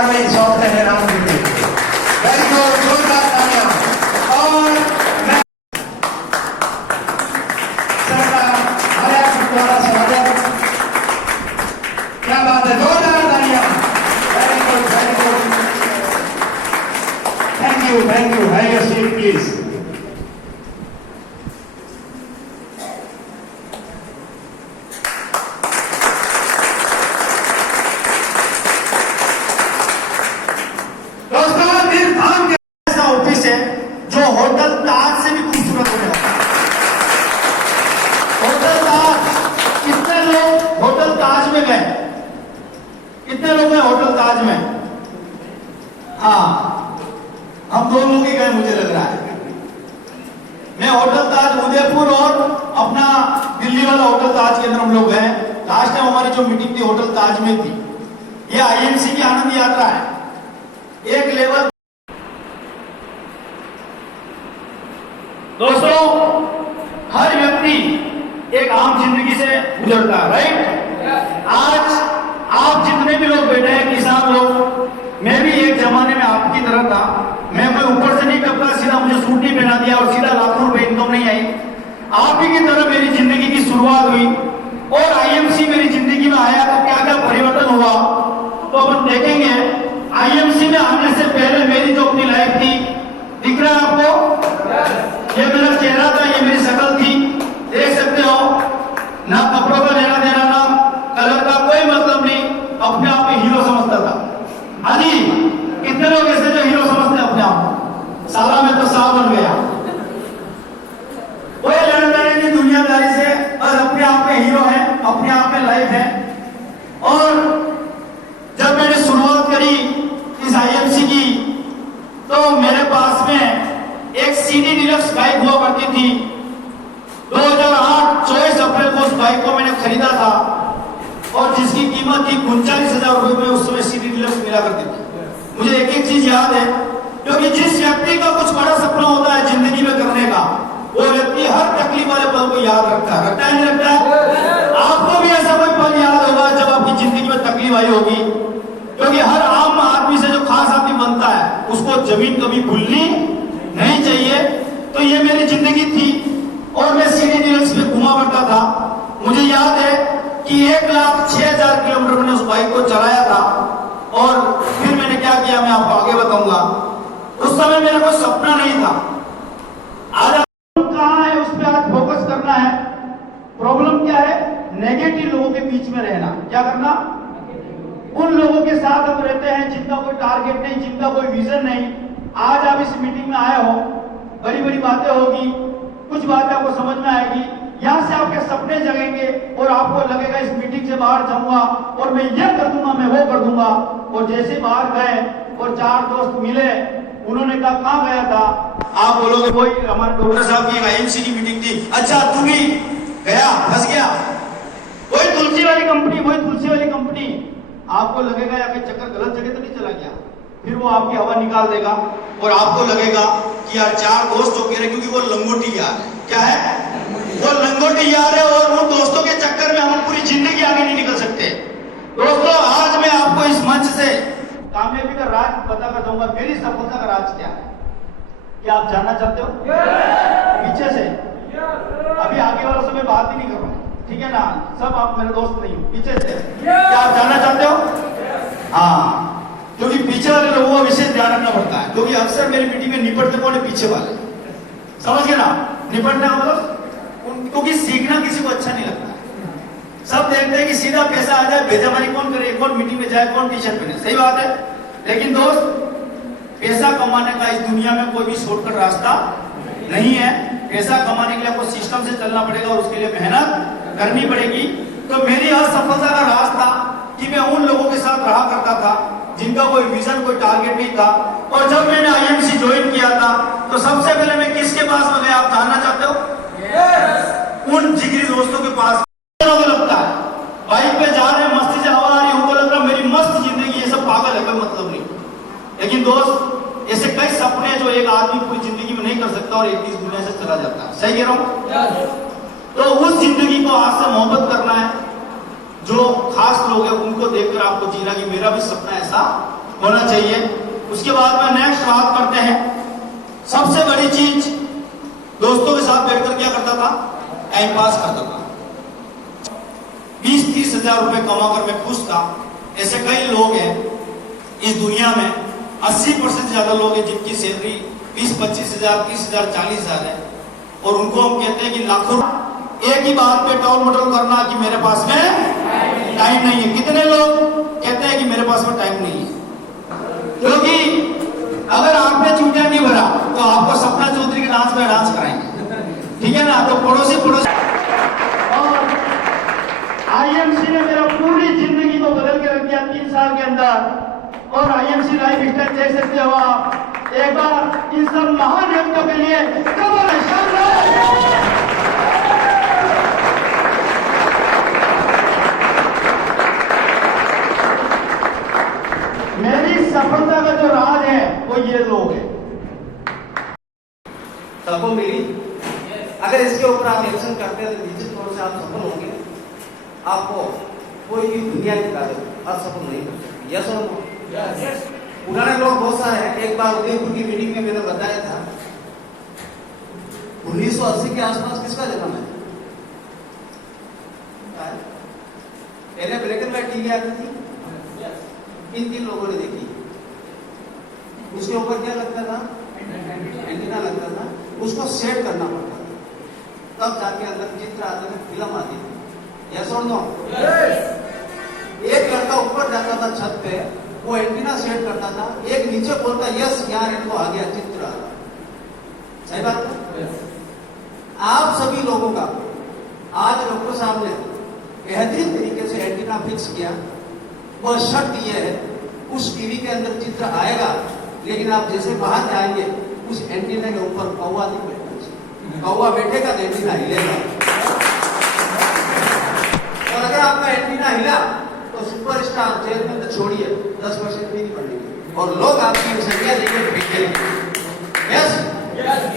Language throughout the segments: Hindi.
कार्रवाई सौंपते हैं राम जी को। वेरी गुड, जोरदार तालियां। और सर का हमारे द्वारा स्वागत। क्या बात है, जोरदार तालियां। Very good, very good. Thank you, thank you. Have your seat please. जो होटल ताज से भी खूबसूरत हो जाता है। होटल ताज, कितने लोग होटल ताज में गए? कितने लोग गए होटल ताज में? हाँ, हम दो लोग ही गए मुझे लग रहा है। मैं होटल ताज उदयपुर और अपना दिल्ली वाला होटल ताज के अंदर हम लोग गए। लास्ट टाइम हमारी जो मीटिंग थी होटल ताज में थी। ये आईएमसी की आनंद यात्रा है। एक लेवल दोस्तों, हर व्यक्ति एक आम जिंदगी से गुजरता है, राइट? आज आप जितने भी लोग बैठे हैं, किसान लोग, मैं भी एक जमाने में आपकी तरह था। मैं कोई ऊपर से नहीं करता, सीधा मुझे सूट नहीं पहना दिया और सीधा लाखों रुपए इनकम नहीं आई। आप ही की तरह मेरी जिंदगी की शुरुआत हुई और आईएमसी मेरी जिंदगी में आया तो क्या क्या परिवर्तन हुआ तो अपन देखेंगे। आईएमसी में आने से पहले मेरी जो अपनी लाइफ थी, दिख रहा है आपको? ये मेरा चेहरा था, ये मेरी शक्ल थी, देख सकते हो। ना कपड़ों का लेना देना, ना कलर का कोई मतलब नहीं, अपने आप में हीरो समझता था। हाँ जी, कितने लोग ऐसे जो हीरो समझते हैं अपने आप? साला में तो साल बन गया। कोई लेना देना नहीं दुनियादारी से, बस अपने आप में हीरो है, अपने आप में लाइफ है। और जब मैंने शुरुआत करी इस आईएमसी की, तो मेरे पास में एक सीडी डीलक्स बाइक हुआ करती थी। 2008 24 अप्रैल को उस बाइक को मैंने खरीदा था और जिसकी कीमत थी 39,000 रुपए में उस समय सीडी डीलक्स मिला करती थी। मुझे एक एक चीज याद है, क्योंकि जिस व्यक्ति का कुछ बड़ा सपना होता है जिंदगी में करने का, वो व्यक्ति हर तकलीफ वाले पल को याद रखता है। रखता है नहीं रखता है? आपको भी ऐसा कोई पल याद होगा जब आपकी जिंदगी में तकलीफ आई होगी, क्योंकि हर आम आदमी से जो खास आदमी बनता है उसको जमीन कभी भूलनी नहीं चाहिए। तो ये मेरी जिंदगी थी और मैं सीडी डीलक्स में घुमा करता था। मुझे याद है कि 1,06,000 किलोमीटर मैंने उस बाइक को चलाया था और फिर मैंने क्या किया मैं आपको आगे बताऊंगा। उस समय मेरा कोई सपना नहीं था। आज कहाँ है उस पर आज फोकस करना है। प्रॉब्लम क्या है? नेगेटिव लोगों के बीच में रहना। क्या करना? उन लोगों के साथ हम रहते हैं जिनका कोई टारगेट नहीं, जिनका कोई विजन नहीं। आज आप इस मीटिंग में आए हो, बड़ी बड़ी बातें होगी, कुछ बातें आपको समझ में आएगी, यहाँ से आपके सपने जगेंगे और आपको लगेगा इस मीटिंग से बाहर जाऊंगा और मैं ये कर दूंगा, मैं वो कर दूंगा। और जैसे बाहर गए और 4 दोस्त मिले, उन्होंने कहा कहाँ गया था? आप बोलोगे कोई हमारे डॉक्टर साहब की आईएमसी की मीटिंग थी। अच्छा, तू भी गया, फंस गया। वही तुलसी वाली कंपनी, वही तुलसी वाली कंपनी। आपको लगेगा या फिर चक्कर गलत जगह तो नहीं चला गया। फिर वो आपकी हवा निकाल देगा और आपको लगेगा कि यार 4 दोस्त जो कह रहे, क्योंकि वो लंगोटी यार है। क्या है? वो लंगोटी यार है और उन दोस्तों के चक्कर में हम पूरी जिंदगी आगे नहीं निकल सकते। दोस्तों, आज मैं आपको इस मंच से कामयाबी का राज बता कर दूंगा। मेरी सफलता का राज क्या है? क्या आप जानना चाहते हो? पीछे से, अभी आगे वालों से मैं बात ही नहीं कर रहा हूँ, ठीक है ना? सब आप मेरे दोस्त नहीं हो। पीछे से क्या आप जानना चाहते हो? हाँ, क्योंकि पीछे वाले लोगों का विशेष ध्यान रखना पड़ता है, क्योंकि अक्सर मेरी मीटिंग में निपटते कौन है? पीछे वाले। समझ गए ना? निपटना मतलब क्योंकि सीखना किसी को अच्छा नहीं लगता है। सब देखते हैं कि सीधा पैसा आ जाए, बेजबानी कौन करे, कौन मीटिंग में जाए, कौन टी शर्ट पहने। सही बात है, लेकिन दोस्त, पैसा कमाने का इस दुनिया में कोई भी शॉर्टकट रास्ता नहीं है। पैसा कमाने के लिए आपको सिस्टम से चलना पड़ेगा और उसके लिए मेहनत करनी पड़ेगी। तो मेरी असफलता का राज था कि मैं उन लोगों के साथ रहा करता था जिनका कोई विजन, कोई टारगेट नहीं था। और जब मैंने आईएमसी ज्वाइन किया था तो सबसे पहले मैं किसके पास में गया? आप जानना चाहते हो? उन जिगरी दोस्तों के पास। लगता है बाइक पे जा रहे हैं, मस्ती से हवा आ रही है, उनको लग रहा मेरी मस्त जिंदगी, ये सब पागल है, कोई मतलब नहीं। लेकिन दोस्त, ऐसे कई सपने जो एक आदमी पूरी जिंदगी में नहीं कर सकता और एक इस दुनिया से चला जाता है। सही कह रहा हूँ? तो उस जिंदगी को आज से मोहब्बत करना है। जो खास लोग हैं उनको देखकर आपको जीना कि मेरा भी सपना ऐसा होना चाहिए। उसके बाद में नेक्स्ट बात करते हैं, सबसे बड़ी चीज, दोस्तों के साथ बैठकर क्या करता था, टाइम पास करता था। 20-30 हजार रुपए कमाकर मैं खुश था। ऐसे कई लोग हैं इस दुनिया में, 80% से ज्यादा लोग हैं जिनकी सैलरी 20-25 हजार, 30 हजार, 40 हजार है, और उनको हम कहते हैं कि लाखों। एक ही बात पे टॉल मटोल करना कि मेरे पास में टाइम नहीं है। कितने लोग कहते हैं कि मेरे पास में टाइम नहीं है? क्योंकि अगर आपने चूटिया नहीं भरा तो आपको सपना चौधरी के डांस में डांस कराएंगे, ठीक है ना? तो पड़ोसी और आईएमसी ने मेरा पूरी जिंदगी को बदल के रख दिया 3 साल के अंदर। और आईएमसी लाइफ स्टाइल देख सकते हो आप। एक बार इन सब महान व्यक्तियों के लिए कमर मेरी सफलता का जो राज है वो ये लोग हैं। सबको मिली। अगर इसके ऊपर आप एक्शन करते हैं तो निश्चित तौर से आप सफल होंगे। आपको कोई भी दुनिया की ताकत असफल नहीं कर सकती। यस और नो? यस। पुराने लोग बहुत सारे हैं। एक बार उदयपुर की मीटिंग में मैंने बताया था 1980 के आसपास किसका जन्म है? पहले ब्लैक एंड व्हाइट टीवी आती थी, किन लोगों ने देखी? उसके ऊपर क्या लगता था? एंटीना लगता था, उसको सेट करना पड़ता था, तब जाके अंदर चित्र आते थे, फिल्म आती थी। यस और नो? एक लड़का ऊपर जाता था छत पे, वो एंटीना सेट करता था, एक नीचे बोलता यस यार इनको आ गया, चित्र आ गया। सही बात है? आप सभी लोगों का आज डॉक्टर साहब ने बेहतरीन तरीके से एंटीना फिक्स किया। वह शर्त यह है उस टीवी के अंदर चित्र आएगा, लेकिन आप जैसे बाहर जाएंगे उस एंटीना के ऊपर कौवा नहीं बैठना। कौवा बैठेगा तो एंटीना हिलेगा, और अगर आपका एंटीना हिला तो सुपरस्टार चेयरमैन तो छोड़िए 10% भी नहीं बढ़ेगी, और लोग आपकी संख्या लेकर फेंकेंगे। यस?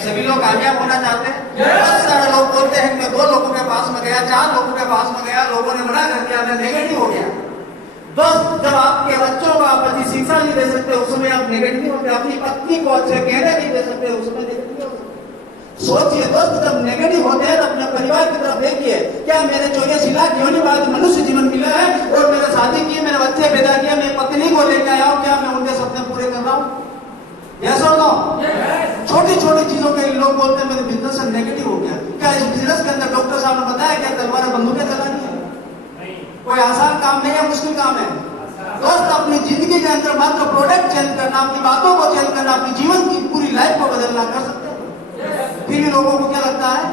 सभी लोग कामयाब होना चाहते हैं। बहुत सारे लोग बोलते हैं मैं 2 लोगों के पास में गया, 4 लोगों के पास में गया, लोगों ने मना कर दिया, मैं नेगेटिव हो गया। दोस्त, जब आपके बच्चों को आप अच्छी शिक्षा नहीं दे सकते उस समय आप नेगेटिव होते, अपनी पत्नी को अच्छे कहने नहीं दे सकते उस समय नेगेटिव होते। सोचिए दोस्त, जब नेगेटिव होते हैं तो अपने परिवार की तरफ देखिए। क्या मैंने 84 लाख योनि बाद मनुष्य जीवन मिला है, और मैंने शादी की, मैंने बच्चे पैदा किया, मैं पत्नी को लेकर आया हूँ, क्या मैं उनके सपने पूरे कर रहा हूँ? यस और नो? छोटी छोटी चीजों के लोग बोलते हैं मेरे बिजनेस से नेगेटिव हो गया। क्या इस बिजनेस के अंदर डॉक्टर साहब ने बताया क्या तलवारें बंदूकें चलानी है? कोई आसान काम नहीं है, मुश्किल काम है। दोस्त, अपनी जिंदगी के अंदर मात्र प्रोडक्ट चेंज करना, अपनी बातों को चेंज करना, अपनी जीवन की पूरी लाइफ को बदलना कर सकते हैं। फिर भी लोगों को क्या लगता है?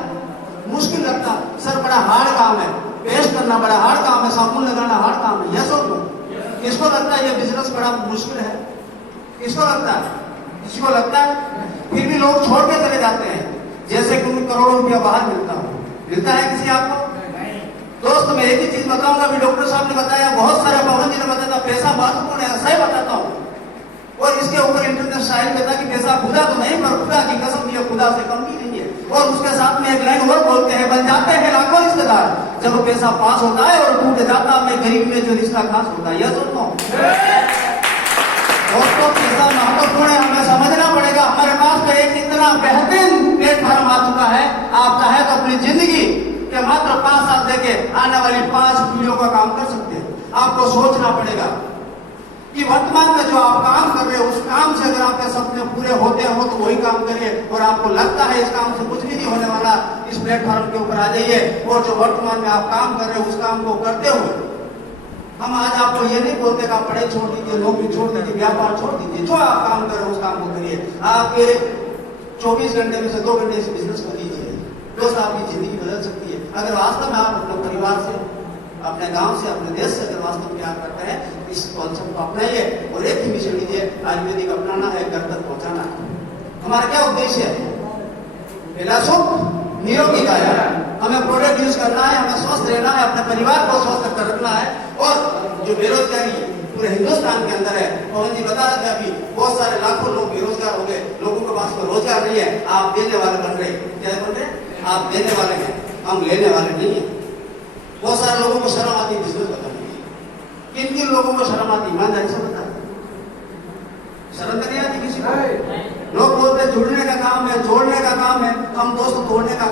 मुश्किल लगता है। सर बड़ा हार्ड काम है, पेश करना बड़ा हार्ड काम है, साबुन लगाना हार्ड काम है। यस और नो? किसको लगता है ये बिजनेस बड़ा मुश्किल है? किसको लगता है? किसी को लगता है? फिर भी लोग छोड़ के चले जाते हैं, जैसे कि उन्हें करोड़ों रुपया बाहर मिलता है किसी आपको? दोस्त, मैं एक ही चीज बताऊंगा, अभी डॉक्टर साहब ने बताया, बहुत सारे पवन जी ने बताया पैसा महत्वपूर्ण है, सही बताता हूँ। और इसके ऊपर इंटरनेट शायद कहता कि पैसा खुदा तो नहीं, पर खुदा की कसम ये खुदा से कम भी नहीं है। और उसके साथ में एक लाइन और बोलते हैं, बन जाते हैं लाखों रिश्तेदार जब पैसा पास होता है और टूट जाता मैं गरीब में जो रिश्ता खास होता है। यह सुनो दोस्तों, पैसा महत्वपूर्ण है, हमें समझना पड़ेगा। हमारे पास तो एक इतना बेहतरीन प्लेटफॉर्म आ चुका है, आप चाहे तो अपनी जिंदगी के मात्र 5 साल देके आने वाली 5 पीढ़ियों का काम कर सकते हैं। आपको सोचना पड़ेगा कि वर्तमान में जो आप काम कर रहे हो उस काम से अगर आपके सपने पूरे होते हो तो वही काम करिए, और आपको लगता है इस काम से कुछ भी नहीं होने वाला, इस प्लेटफॉर्म के ऊपर आ जाइए, और जो वर्तमान में आप काम कर रहे हो उस काम को करते हुए हम आज आपको ये नहीं बोलते कि आप पढ़ाई छोड़ दीजिए, नौकरी छोड़ दीजिए, व्यापार छोड़ दीजिए, जो आप काम कर रहे हो उस काम को करिए। आपके 24 घंटे में से 2 घंटे इस बिजनेस को दीजिए। दोस्त, आपकी जिंदगी बदल सकती है अगर वास्तव में आप अपने परिवार से, अपने गांव से, अपने देश से अगर वास्तव प्यार करते हैं। इस कॉन्सेप्ट को अपनाइए और एक ही मिशन लीजिए, आयुर्वेदिक अपनाना है, घर तक पहुंचाना है। हमारा क्या उद्देश्य है? पहला सुख निरोगी काया, हमें प्रोडक्ट यूज करना है, हमें स्वस्थ रहना है, अपने परिवार को स्वस्थ कर रखना है। और जो बेरोजगारी पूरे हिंदुस्तान के अंदर है, पवन जी बता रहे थे अभी, बहुत सारे लाखों लोग बेरोजगार हो गए, लोगों के पास में रोजगार नहीं है। आप देने वाले बन रहे, क्या बन रहे? आप देने वाले हैं, हम लेने वाले नहीं है। बहुत सारे लोगों को शर्म आती है बिजनेस बताने की। किन किन लोगों को शर्म आती है? ईमानदारी से बता।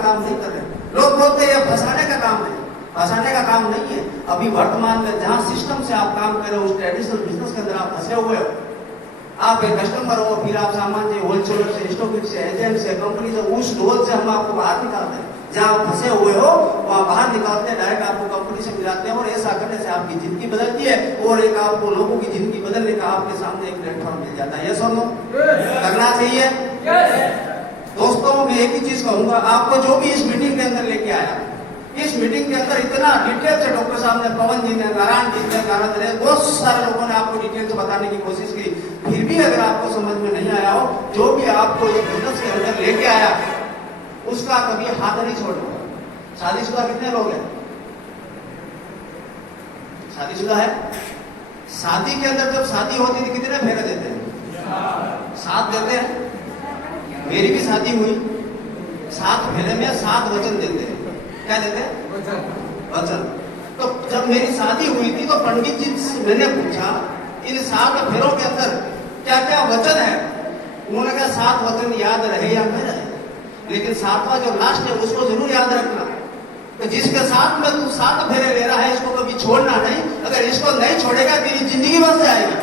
काम नहीं कर रहे। लोग बोलते हैं ये फंसाने का काम है, फंसाने का काम नहीं है। अभी वर्तमान में जहां सिस्टम से आप काम कर रहे हो, उस ट्रेडिशनल बिजनेस के अंदर आप फंसे हुए हो। आप एक कस्टमर हो, फिर आप सामान से होलसेलर से, स्टॉक से, एजेंट से, कंपनी से, उस रोल से हम आपको बाहर निकालते हैं। जहां आप फंसे हुए हो वहां बाहर निकालते हैं, डायरेक्ट आपको कंपनी से मिलाते हैं, और ऐसा करने से आपकी जिंदगी बदलती है और एक आपको लोगों की जिंदगी बदलने का आपके सामने एक प्लेटफॉर्म मिल जाता है। ये सुनो, करना चाहिए। दोस्तों मैं एक ही चीज कहूंगा, आपको जो भी इस मीटिंग के अंदर लेके आया, इस मीटिंग के अंदर इतना डिटेल से डॉक्टर साहब ने, पवन जी ने, नारायण जी ने, नारद ने, बहुत सारे लोगों ने आपको डिटेल से बताने की कोशिश की। फिर भी अगर आपको समझ में नहीं आया हो, जो भी आपको इस बिजनेस के अंदर लेके आया उसका कभी हाथ नहीं छोड़ना। शादीशुदा कितने लोग हैं? शादीशुदा है? शादी के अंदर जब शादी होती थी कितने फेरे देते हैं? 7 देते हैं। मेरी भी शादी हुई, 7 फेरे में 7 वचन देते हैं। क्या देते हैं? वचन। तो जब मेरी शादी हुई थी तो पंडित जी से मैंने पूछा इन 7 फेरों के अंदर क्या क्या वचन है। उन्होंने कहा 7 वचन याद रहे या न रहे, लेकिन 7वां जो लास्ट है उसको जरूर याद रखना। तो जिसके साथ में तू 7 फेरे ले रहा है इसको कभी छोड़ना नहीं। अगर इसको नहीं छोड़ेगा तेरी जिंदगी बस जाएगी।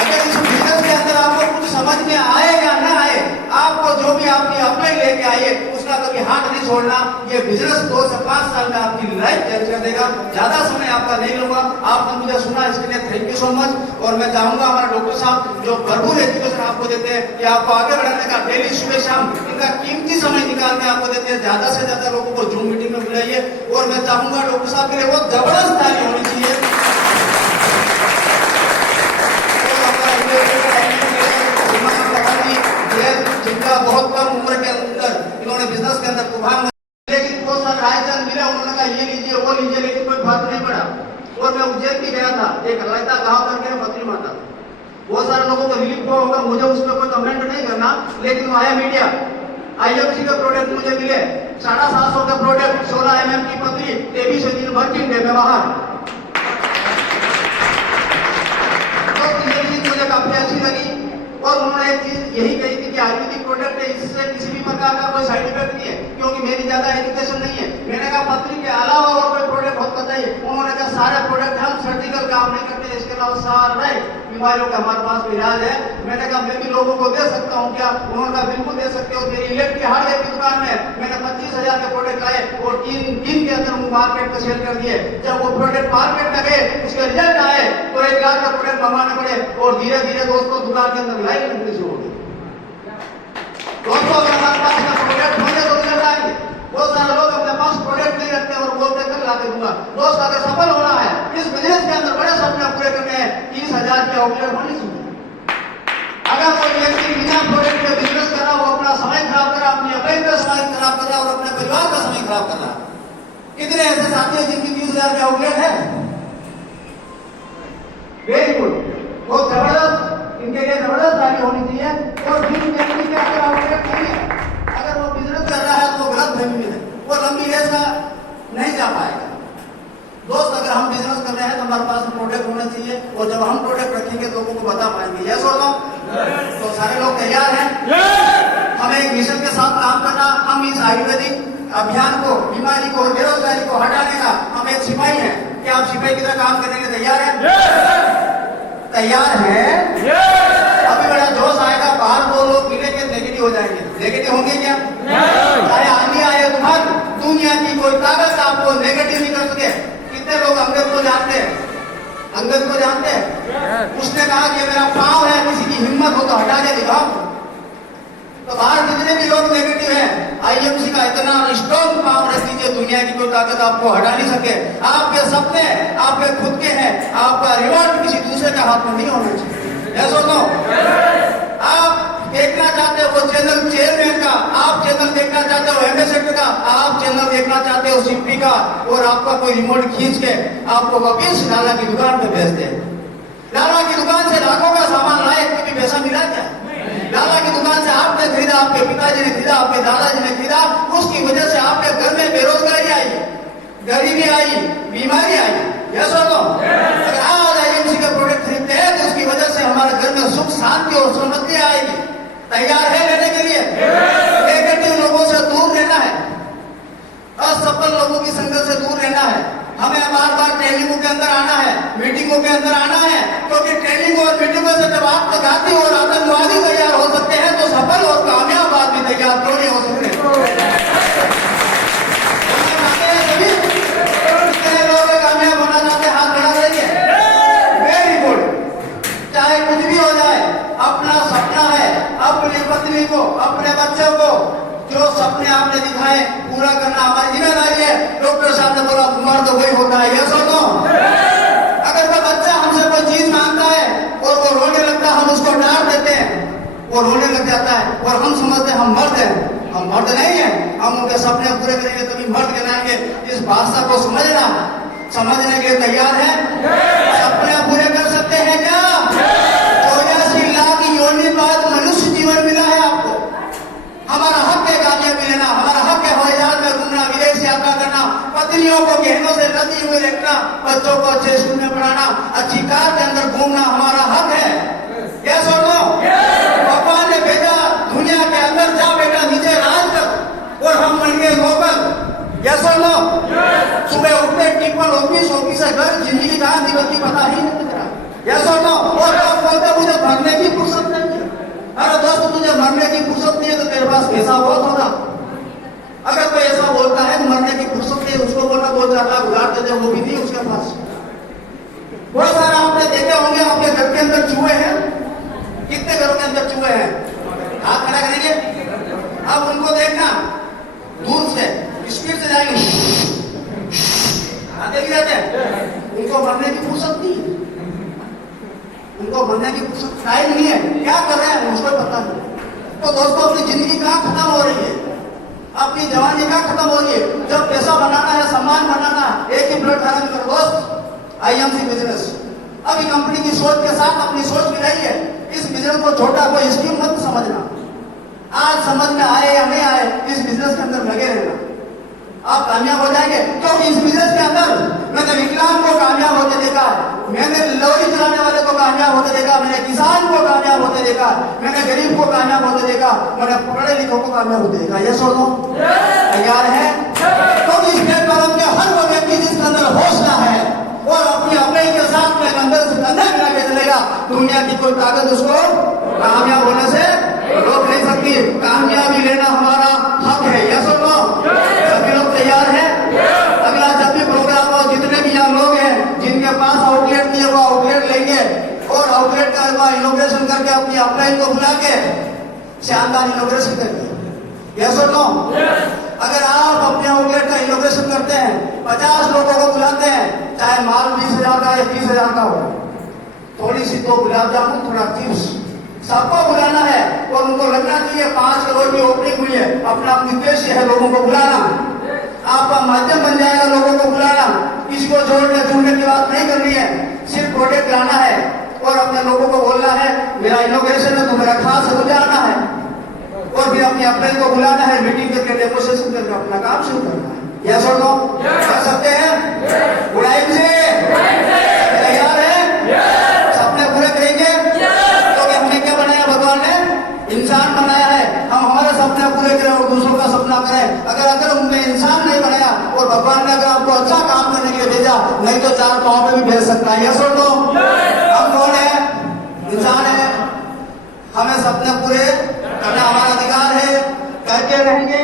अगर इस बिजनेस के अंदर आपको कुछ समझ में आए या ना आए, आपको जो भी आपकी अप्लाई लेके आइए उसका कभी हाथ नहीं छोड़ना। ये बिजनेस 2 से 5 साल में आपकी लाइफ चेंज कर देगा। ज्यादा समय आपका नहीं लूंगा, आपने मुझे सुना इसके लिए थैंक यू सो मच। और मैं चाहूंगा हमारा डॉक्टर साहब जो भरपूर एजुकेशन आपको देते हैं, कि आपको आगे बढ़ाने का डेली सुबह शाम इनका कीमती समय निकाल के आपको देते हैं। ज्यादा से ज्यादा लोगों को जूम मीटिंग में बुलाइए। और मैं चाहूंगा डॉक्टर साहब के लिए बहुत जबरदस्त ताली होनी चाहिए। जिनका बहुत कम उम्र के अंदर इन्होंने बिजनेस के अंदर तूफान, लेकिन बहुत सारे रायचंद मिले, उन्होंने कहा ये लीजिए वो लीजिए, लेकिन कोई फर्क नहीं पड़ा। और मैं उज्जैन भी गया था, एक ललिता गांव करके बद्री माता, बहुत सारे लोगों को रिलीफ हुआ होगा, मुझे उस पर कोई कमेंट नहीं करना, लेकिन वहां मीडिया IMC के प्रोडक्ट मुझे मिले 750 के प्रोडक्ट, 16 mm की पतली, 23 दिन वर्किंग डे में बाहर। तो ये चीज मुझे काफी अच्छी लगी। और उन्होंने एक चीज यही कही थी कि आयुर्वेदिक प्रोडक्ट है, इससे किसी भी प्रकार का कोई साइड इफेक्ट नहीं है, क्योंकि मेरी ज्यादा एजुकेशन नहीं है। मैंने कहा पत्री के अलावा और कोई प्रोडक्ट बहुत बताइए। उन्होंने कहा सारे प्रोडक्ट हम सर्जिकल काम नहीं करते, इसके अलावा सारे बीमारियों का हमारे पास इलाज है। मैंने कहा मैं भी लोगों को दे सकता हूँ क्या? उन्होंने कहा बिल्कुल दे सकते हो। मेरी इलेक्ट्रिक हार्डवेयर की दुकान में मैंने 25,000 के प्रोडक्ट लाए और 3 दिन के अंदर मार्केट में सेल कर दिए। जब वो प्रोडक्ट मार्केट में गए, उसके रिजल्ट आए तो 1 लाख का प्रोडक्ट मंगवाने पड़े, और धीरे धीरे दोस्तों दुकान के अंदर लाइन लगनी शुरू हो गई। दोस्तों अगर हमारे पास का प्रोडक्ट होंगे तो रिजल्ट आएंगे। बहुत सारे लोग अपने पास प्रोडक्ट नहीं रखते और बोलते कल ला के दूंगा। दोस्त अगर सफल होना है इस बिजनेस के अंदर, बड़े सपने पूरे करने हैं, 30,000 की आउटलेट होनी चाहिए। अगर कोई व्यक्ति बिना प्रोडक्ट के बिजनेस कर रहा, वो अपना समय खराब कर रहा, अपनी अपने का समय खराब कर रहा और अपने परिवार का समय खराब कर रहा। कितने ऐसे साथी हैं जिनकी 30,000 की आउटलेट है? वेरी गुड, बहुत जबरदस्त, इनके लिए जबरदस्त ताली होनी चाहिए। और जिन व्यक्ति के अगर आउटलेट नहीं है, अगर वो बिजनेस कर रहा है तो वो गलत फहमी में है, वो लंबी रेस का नहीं जा पाएगा। दोस्त अगर हम बिजनेस कर रहे हैं तो हमारे पास प्रोडक्ट होना चाहिए, और जब हम प्रोडक्ट रखेंगे तो लोगों को बता पाएंगे। यस और नो? तो सारे लोग तैयार हैं? हमें एक मिशन के साथ काम करना। हम इस आयुर्वेदिक अभियान को, बीमारी को और बेरोजगारी को हटाने का हम एक सिपाही हैं। क्या आप सिपाही की तरह काम करने के लिए तैयार हैं? तैयार है? अभी बड़ा जोश आएगा, बाहर 2 लोग मिलेंगे नेगेटिव हो जाएंगे। नेगेटिव होंगे क्या? चाहे आंधी आए तूफान, दुनिया की कोई ताकत आपको नेगेटिव नहीं कर सके। कितने लोग अंगद को जानते हैं? अंगद को जानते हैं? उसने कहा कि मेरा पांव है, किसी की हिम्मत हो तो हटा के दिखाओ। तो बाहर जितने भी लोग नेगेटिव हैं, IMC का इतना स्ट्रॉन्ग पावर रख दीजिए, दुनिया की कोई ताकत आपको हटा नहीं सके। आपके सपने आपके खुद के हैं, आपका रिवॉर्ड किसी दूसरे के हाथ में नहीं होना चाहिए। ऐसा नो? आप देखना चाहते हो वो चैनल चेयरमैन का, आप चैनल देखना चाहते हो एम्बेसडर का, आप चैनल देखना चाहते हो सिप्पी का, और आपका कोई रिमोट खींच के आपको वापिस लाला की दुकान पे भेज दे। लाला की दुकान से लाखों का सामान लाए, कभी पैसा मिला क्या? लाला की दुकान से आपने खरीदा, आपके पिताजी ने खरीदा, आपके दादाजी ने खरीदा, उसकी वजह से आपके घर में बेरोजगारी आई, गरीबी आई, बीमारी आई। यस और नो? अगर आज IMC के प्रोडक्ट खरीदते हैं तो उसकी वजह से हमारे घर में सुख शांति और समृद्धि आएगी। तैयार है लेने के लिए? अंदर आना है, क्योंकि ट्रेनिंग और मीटिंगों से जब आत्मघाती और आतंकवादी तैयार हो सकते हैं तो सफल और कामयाब आदमी तैयार क्यों नहीं हो सकते? कितने लोग कामयाब होना चाहते हैं? हाथ बढ़ा देंगे। Very good. चाहे कुछ भी हो जाए, अपना सपना है अपनी पत्नी को, अपने बच्चों को जो सपने आपने दिखाए पूरा करना हमारी जिम्मेदारी है। डॉक्टर साहब ने बोला मर्द तो वही होता है, ये सुनो। अगर कोई बच्चा हमसे कोई चीज मांगता है और वो रोने लगता है, हम उसको डांट देते हैं, वो रोने लग जाता है और हम समझते हैं हम मर्द हैं। हम मर्द नहीं है, हम उनके सपने पूरे करेंगे तभी मर्द कहलाएंगे। इस भाषा को समझना, समझने के लिए तैयार है? सपने पूरे कर सकते हैं क्या? 84 लाख योनि बाद मनुष्य जीवन मिला है आपको। हमारा हक है कामयाबी लेना, हमारा हक है हवाई जहाज में घूमना, विदेश यात्रा करना, पत्नियों को गहनों से लदी हुई रखना, बच्चों को अच्छे स्कूल में पढ़ाना, अच्छी कार के अंदर घूमना हमारा हक है। यस और नो? भगवान ने भेजा दुनिया के अंदर, जा बेटा नीचे राज कर और हम बन गए नौकर। यस और नो? सुबह उठते टिप्पण ऑफिस है घर, जिंदगी कहाँ निकलती पता ही नहीं चल रहा। यस और नो? और आप बोलते मुझे भरने की फुर्सत नहीं है। अरे दोस्त तुझे मरने की फुर्सत नहीं है तो तेरे पास पैसा बहुत होगा। अगर कोई ऐसा बोलता है मरने की फुर्सत नहीं, उसको बोलना 2-4 लाख उधार दे दे, वो भी नहीं उसके पास। बहुत सारा आपने देखे होंगे आपके घर के अंदर चूहे हैं। कितने घरों के अंदर चूहे हैं? हाथ खड़ा करेंगे। अब उनको देखना दूर से, स्पीड से जाएंगे, आते भी जाते हैं। उनको मरने की फुर्सत नहीं है, उनको मरने की टाइम नहीं है। क्या कर रहे हैं उसको पता नहीं। तो दोस्तों अपनी जिंदगी कहाँ खत्म हो रही है, अपनी जवानी कहाँ खत्म हो रही है? जब पैसा बनाना है, सम्मान बनाना है, एक ही प्लेट खाना में दोस्त IMC बिजनेस। अभी कंपनी की सोच के साथ अपनी सोच भी रही है। इस बिजनेस को छोटा कोई स्कीम मत समझना। आज समझ में आए या नहीं आए, इस बिजनेस के अंदर लगे रहना, आप कामयाब हो जाएंगे। क्योंकि इस बिजनेस के अंदर मैंने विकलांग को कामयाब होते देखा, मैंने लॉरी चलाने वाले को कामयाब होते देखा, मैंने किसान को कामयाब होते देखा, मैंने गरीब को कामयाब होते देखा, मैंने पढ़े लिखों को कामयाब होते देखा। ये सुनो, तैयार है? तो इस प्लेटफॉर्म के हर वो व्यक्ति जिसके अंदर हौसला है और अपनी अपने के साथ में कंधे से कंधा मिला के चलेगा, दुनिया की कोई ताकत उसको कामयाब होने से रोक नहीं सकती। कामयाबी लेना हमारा हक है। ये सुनो, सभी लोग तैयार हैं? अगला जब भी प्रोग्राम हो, जितने भी यहाँ लोग हैं जिनके पास आउटलेट नहीं है वो आउटलेट लेंगे और आउटलेट का इनॉग्रेशन करके अपनी अपलाइन को बुला के शानदार इनॉग्रेशन करेंगे। यस और नो? अगर आप अपने आउटलेट का इनॉग्रेशन करते हैं, 50 लोगों को बुलाते हैं, चाहे माल 20,000 का या 30,000 का हो, थोड़ी सी 2 गुलाब जामुन, थोड़ा चिप्स, सबको बुलाना है और उनको लगना चाहिए 5 करोड़ की ओपनिंग हुई है। अपना उद्देश्य है लोगों को बुलाना, आपका माध्यम बन जाएगा लोगों को बुलाना। किसी को जोड़ने जुड़ने की बात नहीं करनी है, सिर्फ प्रोडक्ट लाना है और अपने लोगों को बोलना है मेरा इनॉग्रेशन है तो मेरा खास गुजारना है और फिर अपनी अपने को बुलाना है, मीटिंग करके डेमोस्ट्रेशन करके अपना काम शुरू करना है। यस और नो? कर सकते हैं? बुराई से तैयार है? सपने पूरे करेंगे? क्योंकि हमने क्या बनाया? भगवान ने इंसान बनाया है, हम हमारे सपने पूरे करें और दूसरों का सपना करें। अगर उनने इंसान नहीं बनाया और भगवान ने अगर आपको अच्छा काम करने के लिए भेजा, नहीं तो 4 पाँव में भी भेज सकता है। यस और नो? हम कौन है? इंसान है। हमें सपने पूरे करना हमारा अधिकार है, करके रहेंगे।